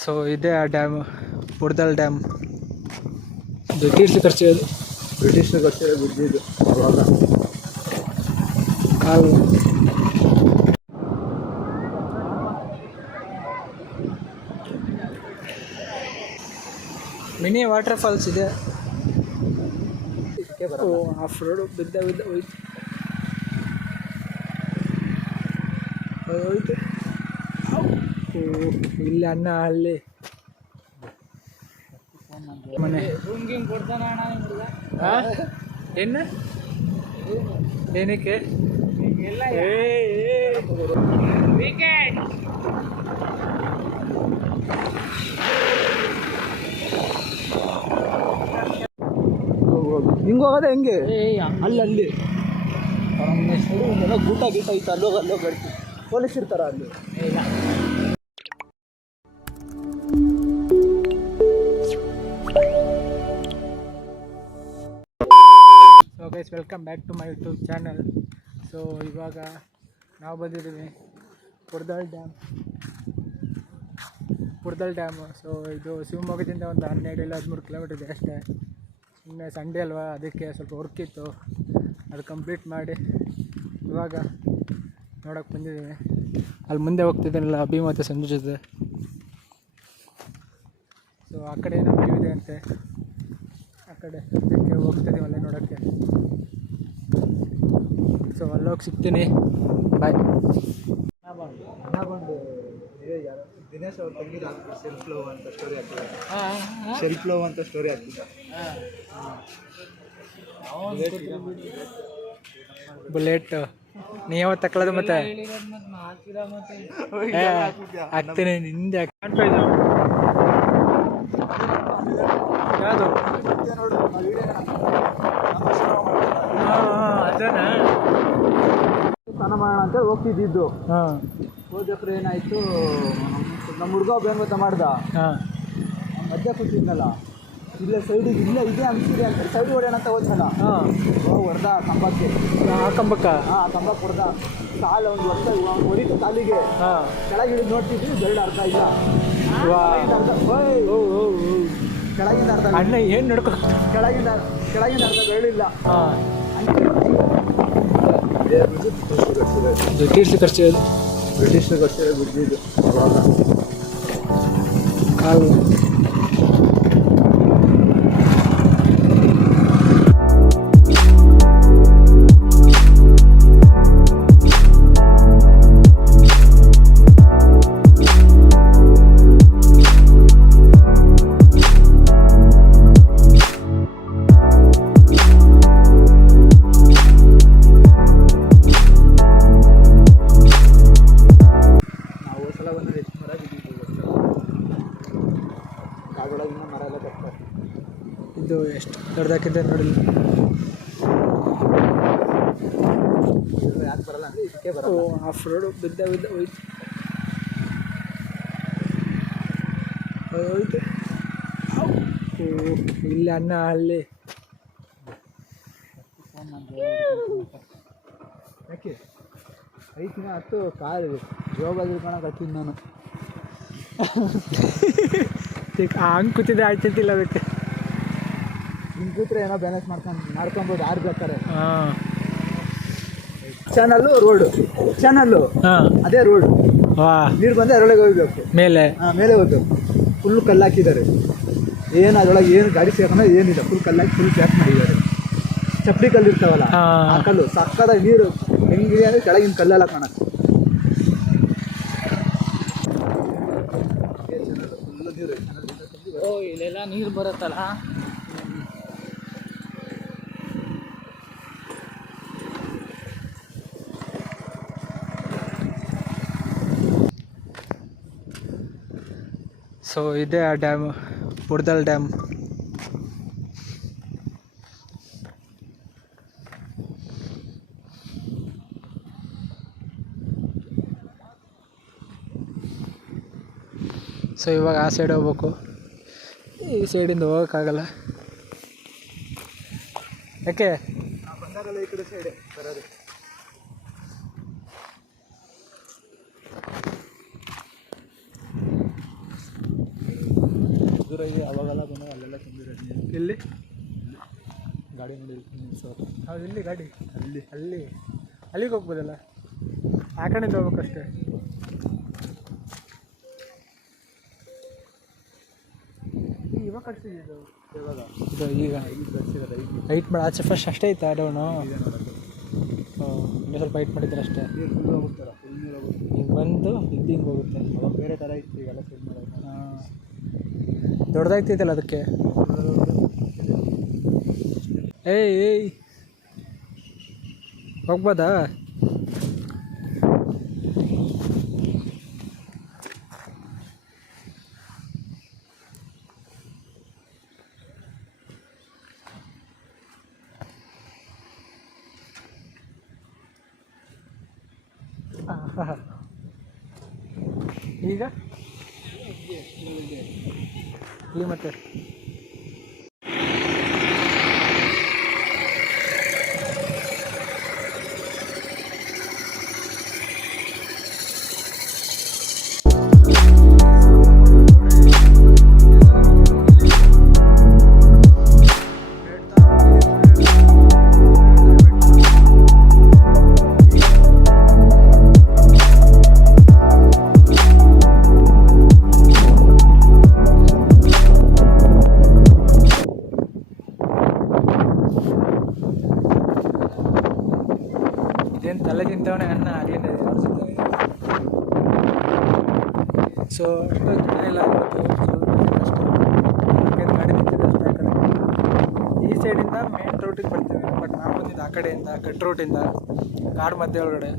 So ಇದೇ ಆ dam, ಪುಡ್ದಲ್ dam. British ಕಟ್ಸಿರೋದು, ಬ್ರಿಟಿಷರು ಕಟ್ಟಿರೋ ಬಿದ್ದಿದ್ದು ಅವಾಗ. ಕಾಲು ಮಿನಿ ವಾಟರ್ ಫಾಲ್ಸ್ ಇದೆ. ಆಫ್ ರೋಡು ಬಿದ್ದ ಹೋಯ್ತು ಹೋಯ್ತು. ಇಲ್ಲಿ ಅಣ್ಣ ಅಲ್ಲಿ ಮನೆ ಏನು ಏನಕ್ಕೆ ಹಿಂಗೆ ಹೋಗೋದೆ ಹೆಂಗೆ ಅಲ್ಲಿ ಗೂಟ ಗೀಟ ಇತ್ತು ಅಲ್ಲೋ ಗಡ್ತಿ ಪೊಲೀಸ್ ಇರ್ತಾರ ಅಲ್ಲಿ. So guys, welcome back to my YouTube channel. So ಇವಾಗ ನಾವು ಬಂದಿದ್ದೀವಿ ಪುಡ್ದಲ್ ಡ್ಯಾಮು. ಸೊ ಇದು ಶಿವಮೊಗ್ಗದಿಂದ ಒಂದು 12-13 ಕಿಲೋಮೀಟರ್ ಇದೆ ಅಷ್ಟೇ. ಸುಮ್ಮನೆ ಸಂಡೇ ಅಲ್ವಾ, ಅದಕ್ಕೆ ಸ್ವಲ್ಪ ವರ್ಕ್ ಇತ್ತು, ಅದು ಕಂಪ್ಲೀಟ್ ಮಾಡಿ ಇವಾಗ ನೋಡೋಕ್ಕೆ ಬಂದಿದ್ದೀವಿ. ಅಲ್ಲಿ ಮುಂದೆ ಹೋಗ್ತಿದ್ದೀನಲ್ಲ ಅಭಿ ಮತ್ತು ಸಂಜು ಜೊತೆ. ಸೊ ಆ ಕಡೆ ಏನೋ ವ್ಯೂ ಇದೆ ಅಂತೆ, ಆ ಕಡೆ ಅದಕ್ಕೆ ಹೋಗ್ತಿದ್ದೀವಿ ಅಲ್ಲೇ ನೋಡೋಕ್ಕೆ. ಸೊ ಅಲ್ಲೋಗಿ ಸಿಗ್ತೀನಿ, ಬಾಯ್. ದಿನೇಶ್ ಅವ್ರ ತಂಗಿಗೆ ಹಾಕ್ಬಿಟ್ಟು ಸೆಲ್ಫ್ ಲವ್ ಅಂತ ಸ್ಟೋರಿ ಹಾಕ್ತಿದ್ದಾರೆ. ಸೆಲ್ಫ್ ಲವ್ ಅಂತ ಸ್ಟೋರಿ ಹಾಕ್ತಿದ್ದಾರೆ. ಬುಲೆಟ್ ನೀ ಯಾವತ್ತು ತಕೊಳ್ಳೋದು ಮತ್ತೆ ಹಾಕ್ತೇನೆ ನಿಂದೆ ಯಾವುದು ಅದನ್ನ ಸ್ನಾನ ಮಾಡೋಣ ಅಂತೇಳಿ ಹೋಗ್ತಿದ್ದು. ಹೋದಕ್ರೆ ಏನಾಯ್ತು, ನಮ್ಮ ಹುಡುಗ ಒಬ್ಬ ಏನು ಗೊತ್ತಾ ಮಾಡ್ದ, ಮಧ್ಯ ಕೂತಿದ್ನಲ್ಲ ಇಲ್ಲೇ ಸೈಡಿಗೆ ಇದೇ ಅನಿಸಿದೆ ಅಂತ ಸೈಡ್ ಹೊಡೆಯೋಣ ಅಂತ ಹೋದ್ನಲ್ಲ, ಹೊಡೆದ ಕಂಬಕ್ಕೆ. ಆ ಕಂಬಕ್ಕೆ ಹೊಡೆದ. ಕಾಲು ಒಂದು ವರ್ಷ ಹೊಡಿತು ಕಾಲಿಗೆ. ಕೆಳಗೆ ಹಿಡಿದು ನೋಡ್ತಿದ್ವಿ, ಬೆರಳು ಅರ್ಥ ಇಲ್ಲ. ಕೆಳಗಿಂದ ಅರ್ಥ ಅಣ್ಣ ಏನು ನಡ್ಕೊ, ಕೆಳಗಿಂದ ಅರ್ಥ ಬೆರಳಿಲ್ಲ. ಬ್ರಿಟಿಷ್ ಕಟ್ಸಿರೋದು, ಬ್ರಿಟಿಷರು ಕಟ್ಟಿರೋ ಬಿದ್ದಿದ್ದು ಅವಾಗ. ಕಾಲು ಇದು ಎಷ್ಟು ದೊಡ್ಡದಾಕಿದ್ದೆ ನೋಡಿಲ್ಲ. ಯಾಕೆ ಬರಲ್ಲ ಅಂದರೆ ಇದಕ್ಕೆ ಬರಲ್ಲ. ಆಫ್ ರೋಡು ಬಿದ್ದ ಹೋಯ್ತು ಇಲ್ಲಿ ಅಣ್ಣ ಅಲ್ಲಿ ಯಾಕೆ 5 ದಿನ 10 ಕಾಲು ಜೋಬಾದ್ರು ಕಾಣಕ್ಕೆ ಹತ್ತಿದ್ದು ನಾನು. ಹಂಗೆ ಕೂತಿದ್ದೆ ಆಯ್ತಿಲ್ಲ ಅದಕ್ಕೆ. ಹಿಂಗೆ ಕೂತ್ರೆ ಏನೋ ಬ್ಯಾಲೆನ್ಸ್ ಮಾಡ್ಕೊಬೋದು, ಯಾರು ಬೇಕಾರೆ. ಚಾನಲ್ಲು ಅದೇ ರೋಡು. ನೀರು ಬಂದರೆ ಅದರೊಳಗೆ ಹೋಗ್ಬೇಕು, ಮೇಲೆ ಹೋಗ್ಬೇಕು. ಫುಲ್ ಕಲ್ಲು ಹಾಕಿದ್ದಾರೆ. ಏನು ಅದರೊಳಗೆ ಏನು ಗಾಡಿ ಸೇರ್ಕೊಂಡು ಏನಿಲ್ಲ, ಫುಲ್ ಕಲ್ಲಾಕಿ ಫುಲ್ ಪ್ಯಾಕ್ ಮಾಡಿದ್ದಾರೆ. ಚಪ್ಪಡಿ ಕಲ್ಲು ಇರ್ತಾವಲ್ಲ ಆ ಕಲ್ಲು ಸಕ್ಕದ ನೀರು ಹೆಂಗಿದೆ ಅಂದರೆ ಕೆಳಗಿನ ಕಲ್ಲೆಲ್ಲ ಕಾಣುತ್ತೆ. ಇಲ್ಲೆಲ್ಲ ನೀರು ಬರುತ್ತಲ್ಲ. ಸೊ ಇದೇ ಆ ಡ್ಯಾಮ್, ಪುಡ್ದಲ್ ಡ್ಯಾಮ್. ಸೊ ಇವಾಗ ಆ ಸೈಡ್ ಹೋಗ್ಬೇಕು, ಈ ಸೈಡಿಂದ ಹೋಗೋಕ್ಕಾಗಲ್ಲ. ಯಾಕೆ ಬಂದಾಗಲ್ಲ ಈ ಕಡೆ ಸೈಡೆ ಬರೋದು. ತುಂಬಿರೋದು ಅವಾಗೆಲ್ಲ ಬಂದಾಗ ಅಲ್ಲೆಲ್ಲ ತುಂಬಿರೋದು ನೀರು. ಎಲ್ಲಿ ಗಾಡಿ ನೋಡಿ ನಿಲ್ಸೋರು. ಹೌದು, ಇಲ್ಲಿ ಗಾಡಿ ಅಲ್ಲಿ ಅಲ್ಲಿಗೆ ಹೋಗ್ಬೋದಲ್ಲ, ಆ ಕಡೆಯಿಂದ ಹೋಗ್ಬೇಕಷ್ಟೇ. ಇವಾಗ ಕಟ್ಸಿದ್ದು ಇವಾಗ ಇದು ಈಗ ಕಟ್ಸಿರೋದು ಹೈಟ್ ಮಾಡಿ ಆಚೆ ಫಸ್ಟ್ ಅಷ್ಟೇ ಐತಾ ಡೌನು. ಇದೆ ನೋಡೋದು. ಇನ್ನೂ ಸ್ವಲ್ಪ ಹೈಟ್ ಮಾಡಿದ್ರೆ ಅಷ್ಟೇ. ನೀರು ಫುಲ್ ಹೋಗುತ್ತಲ್ಲ, ಫುಲ್ ನೀರು ಹೋಗುತ್ತೆ. ಹಿಂಗೆ ಬಂದು ಇದು ಹಿಂಗೆ ಹೋಗುತ್ತೆ. ಅವಾಗ ಬೇರೆ ಥರ ಇತ್ತು, ಈಗೆಲ್ಲ ಸೆಟ್ ಮಾಡೋದು. ಹಾಂ, ದೊಡ್ಡದಾಗ್ತೈತಲ್ಲ ಅದಕ್ಕೆ. ಏಯ್ ಹೋಗ್ಬೋದಾ? ಈಗ ಇಲ್ಲಿ ಮತ್ತೆ ಇದೇನು ತಲೆ ತಿಂತವನೇ ಅನ್ನ ಅಲ್ಲಿಂದ ಅವ್ರ ಜೊತೆ. ಸೊ ಅಷ್ಟು ಜನ ಇಲ್ಲ ಇವತ್ತು, ಸ್ವಲ್ಪ ಜನ ಅಷ್ಟೇ. ಯಾಕೆಂದ್ರೆ ಗಾಡಿ ನಿಂತಿದೆ ಅಷ್ಟೇ ಆ ಕಡೆ. ಈ ಸೈಡಿಂದ ಮೇನ್ ರೋಟಿಗೆ ಬರ್ತೀವಿ, ಬಟ್ ನಾವು ಬಂದಿದ್ದು ಆ ಕಡೆಯಿಂದ ಕಟ್ ರೋಟಿಂದ, ಕಾಡು ಮಧ್ಯೆ ಒಳಗಡೆ.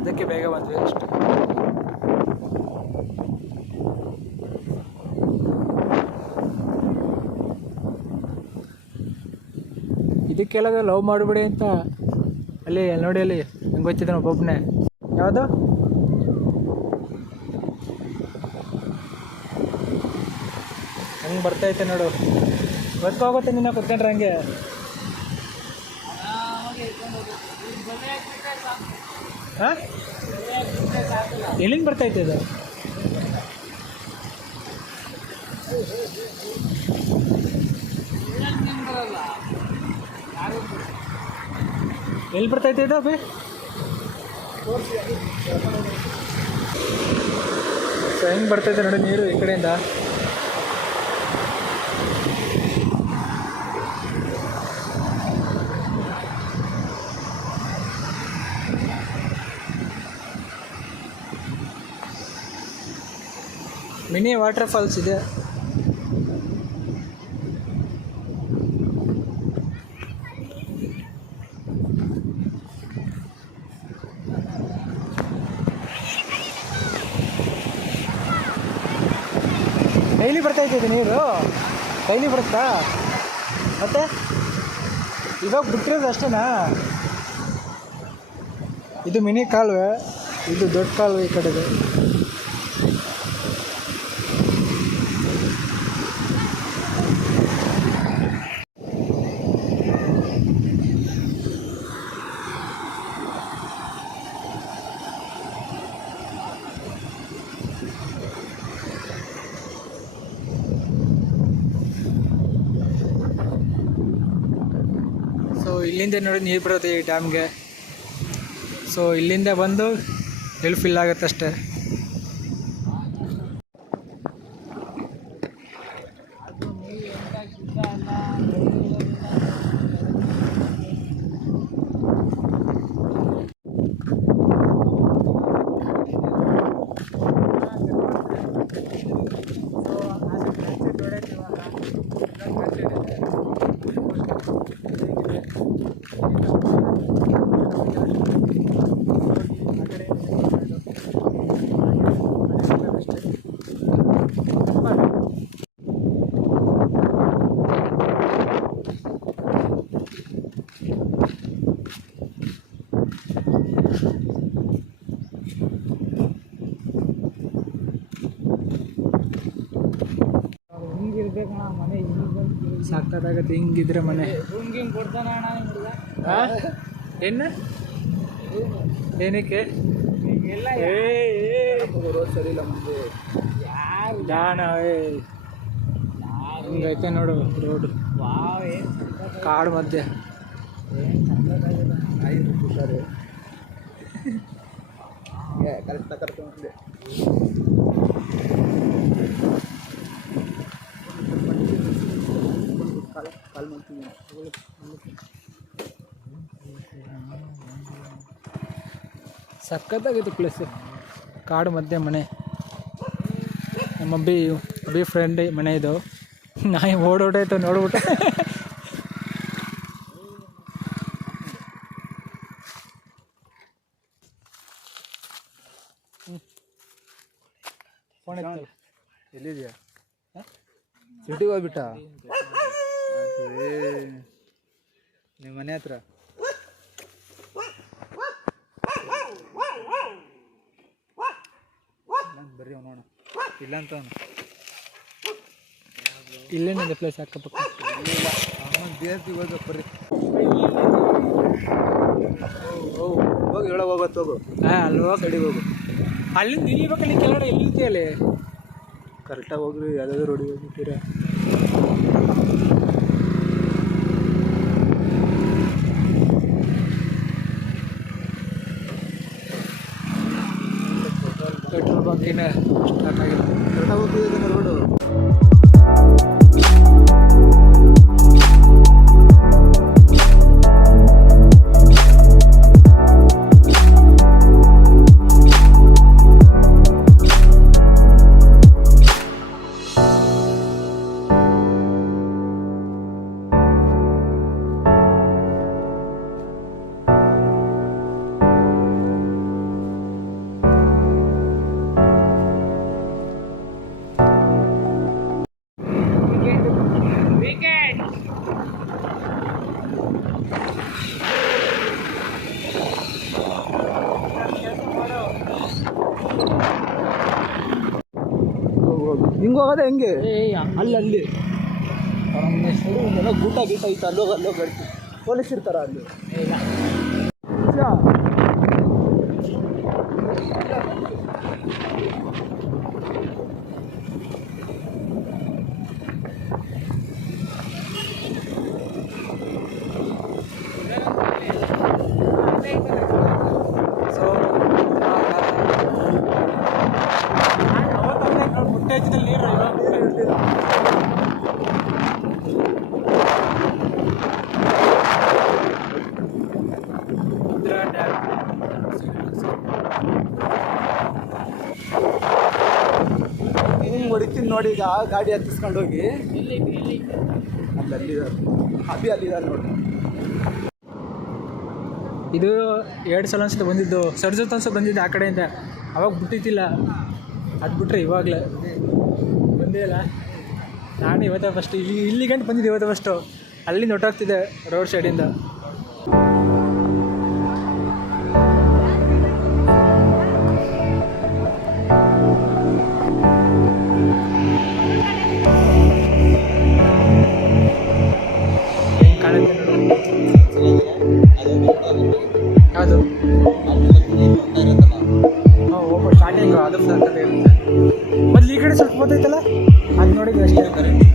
ಅದಕ್ಕೆ ಬೇಗ ಬಂದ್ವಿ ಅಷ್ಟೇ. ಇದಕ್ಕೆಲ್ಲ ಲವ್ ಮಾಡಿಬಿಡಿ ಅಂತ ಅಲ್ಲಿ ನೋಡಿ, ಅಲ್ಲಿ ಹೆಂಗೆ ಗೊತ್ತಿದ್ದಾನೆ ಒಬ್ಬೊಬ್ಬನೇ. ಯಾವುದು ಹಂಗೆ ಬರ್ತೈತೆ ನೋಡು, ಗೊತ್ತಾಗುತ್ತೆ ನಿನ್ನ ಕುತ್ಕೊಂಡ್ರೆ ಹಂಗೆ. ಹಾಂ, ಎಲ್ಲಿಂದ ಬರ್ತೈತೆ ಇದು? ಎಲ್ಲಿ ಬರ್ತೈತೆ ಇದು ಅಭಿ? ಸೊ ಹೆಂಗೆ ಬರ್ತೈತೆ ನೋಡಿ ನೀರು ಈ ಕಡೆಯಿಂದ. ಮಿನಿ ವಾಟರ್ ಫಾಲ್ಸ್ ಇದೆ. ಡೈಲಿ ಬರ್ತೈತೆ ನೀರು, ಡೈಲಿ ಬರುತ್ತಾ? ಮತ್ತೆ ಇವಾಗ ಬಿಟ್ಟಿರೋದು ಅಷ್ಟೇನಾ? ಇದು ಮಿನಿ ಕಾಲುವೆ, ಇದು ದೊಡ್ಡ ಕಾಲುವೆ ಈ ಕಡೆದು. ಸೊ ಇಲ್ಲಿಂದ ನೋಡಿ ನೀರು ಬರುತ್ತೆ ಈ ಡ್ಯಾಮ್ಗೆ. ಸೊ ಇಲ್ಲಿಂದ ಬಂದು ಎಲ್ಲಿ ಫಿಲ್ ಆಗುತ್ತೆ ಅಷ್ಟೇ. ಸಾಕಾಗತ್ತೆ ಹಿಂಗಿದ್ರೆ ಮನೆ. ಏನು ಏನಕ್ಕೆ ರೋಡ್ ಸರಿ ಇಲ್ಲ ಮುಂದೆ. ಜಾಣ ಹಿಂಗೈತೆ ನೋಡು ರೋಡು, ಕಾಡು ಮಧ್ಯೆ. ಹುಷಾರು ಕರೆಕ್ಟ್ ಕರ್ಕೊಂಡೆ. ಕಾಲ್ ಮಾಡ್ತೀನಿ. ಸಖತ್ತಾಗಿತ್ತು ಪ್ಲೇಸ್, ಕಾಡು ಮಧ್ಯೆ ಮನೆ. ನಮ್ಮ ಅಬ್ಬಿ ಫ್ರೆಂಡ್ ಮನೆ ಇದು. ನಾಯಿ ಓಡೋಟಾಯ್ತು ನೋಡ್ಬಿಟ್ಟು. ಫೋನ್ ಎಲ್ಲಿದೆಯಾ? ಸಿಟಿಗೆ ಹೋಗ್ಬಿಟ್ಟ ನಿಮ್ಮ ಮನೆ ಹತ್ರ. ಬರ್ರಿ ನೋಡೋಣ. ಇಲ್ಲ ಅಂತ ಅವನು ಇಲ್ಲೇನಿದೆ ಪ್ಲೇಸ್ ಅಕ್ಕಪಕ್ಕ. ದೇವತಿಗೆ ಹೋಗ್ಬೇಕು ಬರ್ರಿ. ಹೋಗಿ ಹೇಳೋ ಹೋಗತ್ತು ಹೋಗು. ಹಾಂ ಅಲ್ಲಿ ಹೋಗಿ ಸೈಡಿಗೆ ಹೋಗು. ಅಲ್ಲಿಂದ ಇಳಿಬೇಕಲ್ಲಿ ಕೆಳಗಡೆ ಎಲ್ಲಿರ್ತೀಯಲ್ಲಿ. ಕರೆಕ್ಟಾಗಿ ಹೋಗ್ರಿ, ಯಾವುದಾದ್ರು ರೋಡಿಗೆ ಹೋಗ್ಬಿಟ್ಟಿರ. ಪೆಟ್ರೋಲ್ ಬಂಕಿನ ಸ್ಟಾರ್ಟ್ ಆಗಿದೆ. ಕರೆಕ್ಟಾಗಿ ಹೋಗ್ತಿದ್ದಾನೆ ರೋಡು. ಹಿಂಗೆ ಹೋಗೋದೆ ಹೆಂಗೆ? ಅಲ್ಲಿ ಗೂಟ ಗೀಟ ಐತೆ, ಅಲ್ಲೋಗಿ ಪೊಲೀಸ್ ಇರ್ತಾರ ಅಲ್ಲಿ. ಹಿಂಗೆ ಹೊಡಿತೀನಿ ನೋಡಿ. ಈಗ ಗಾಡಿ ಹತ್ತಿಸ್ಕೊಂಡು ಹೋಗಿ ಅಲ್ಲಿದ್ದಾರೆ ನೋಡಿ. ಇದು 2 ಸಲ ಅನ್ಸುತ್ತೆ ಬಂದಿದ್ದು. ಸರ್ಜತ್ ಅನ್ಸ ಬಂದಿದ್ದು ಆ ಕಡೆಯಿಂದ. ಅವಾಗ ಬಿಟ್ಟಿತ್ತಿಲ್ಲ, ಅದು ಬಿಟ್ರೆ ಇವಾಗಲೇ ಬಂದೇ ಇಲ್ಲ. ನಾನು ಇವತ್ತೇ ಫಸ್ಟ್ ಇಲ್ಲಿಗಂಟು ಬಂದಿದ್ದೆ, ಇವತ್ತೇ ಫಸ್ಟು. ಅಲ್ಲಿಂದ ಹೊಟ್ಟೋಗ್ತಿದ್ದೆ ರೋಡ್ ಸೈಡಿಂದ. ಅದು ಸ್ಟಾರ್ಟಿಂಗು ಅದು ಇರುತ್ತೆ. ಮೊದಲು ಈ ಕಡೆ ಸ್ವಲ್ಪ ಗೊತ್ತೈತಲ್ಲ, ಅದು ನೋಡಿದ್ವಿ ಅಷ್ಟೇ.